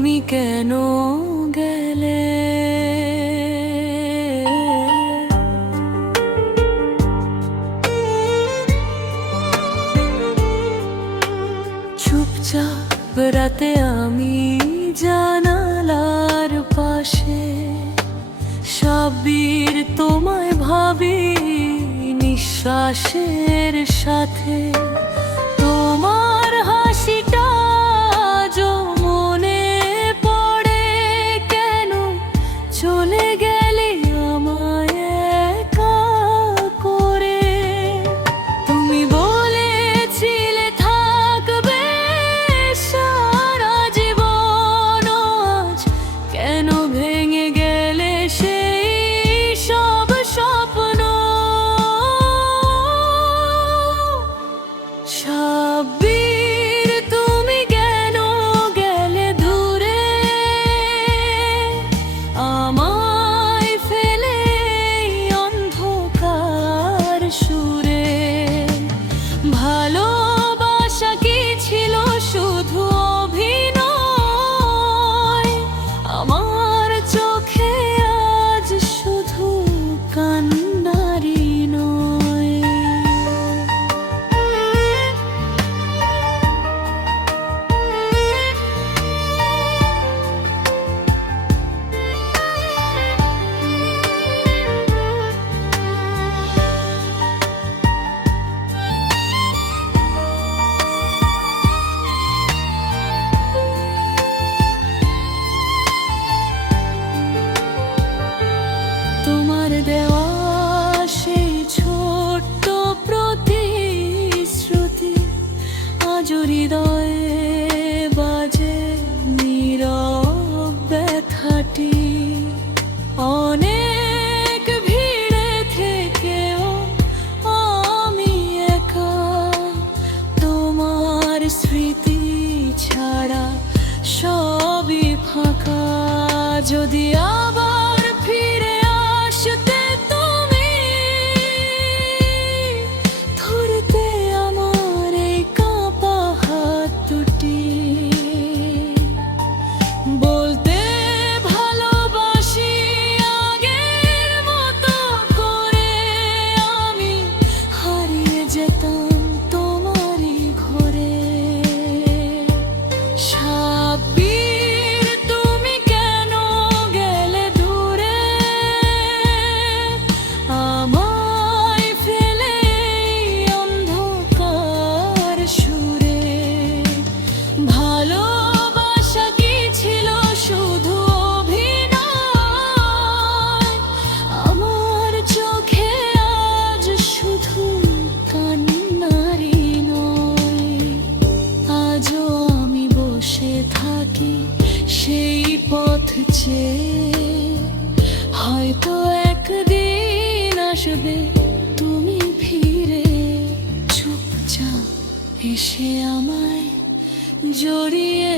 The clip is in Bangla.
তুমি কেন গেলে? চুপচাপ রাতে আমি জানালার পাশে সাবির তোমায় ভাবি নিঃশ্বাসের সাথে। তোমার হাসিটা আজও মনে পড়ে, কেন চলে গেলে আমায় একা করে। তুমি বলেছিলে থাকবে সারা জীবন, আজ কেন ভেঙে গেলে সেই সব স্বপ্ন? সাব্বির তুমি কেন গেলে দূরে, আমায় ফেলে অন্ধকার সুরে? ভালোবাসা কি ছিল শুধু অভিনয়? আমার চোখে আজ শুধু কান্নারই নয়। তোমার দেওয়া সেই ছোট্ট প্রতিশ্রুতি আজ হৃদয়ে বাজে নীরব ব্যথাটি। অনেক ভিড়ে থেকেও আমি একা, তোমার স্মৃতি ছাড়া সবই ফাঁকা। যদি আবার ফিরে আসতে তুমি, ধরতে আমার এই কাঁপা হাত দুটি, বলতে ভালোবাসি আগের মতো করে, আমি হারিয়ে যেতাম তোমারই ঘরে। সাব্বির তুমি কেন গেলে দূরে, আমায় ফেলে অন্ধকার সুরে? ভালোবাসা কি ছিল শুধু অভিনয়? আমার চোখে আজ শুধু কান্নারই নয়। আজও আমি বসে থাকি সেই পথ চেয়ে, হয়তো একদিন আসবে তুমি ফিরে, চুপচাপ এসে আমায় জড়িয়ে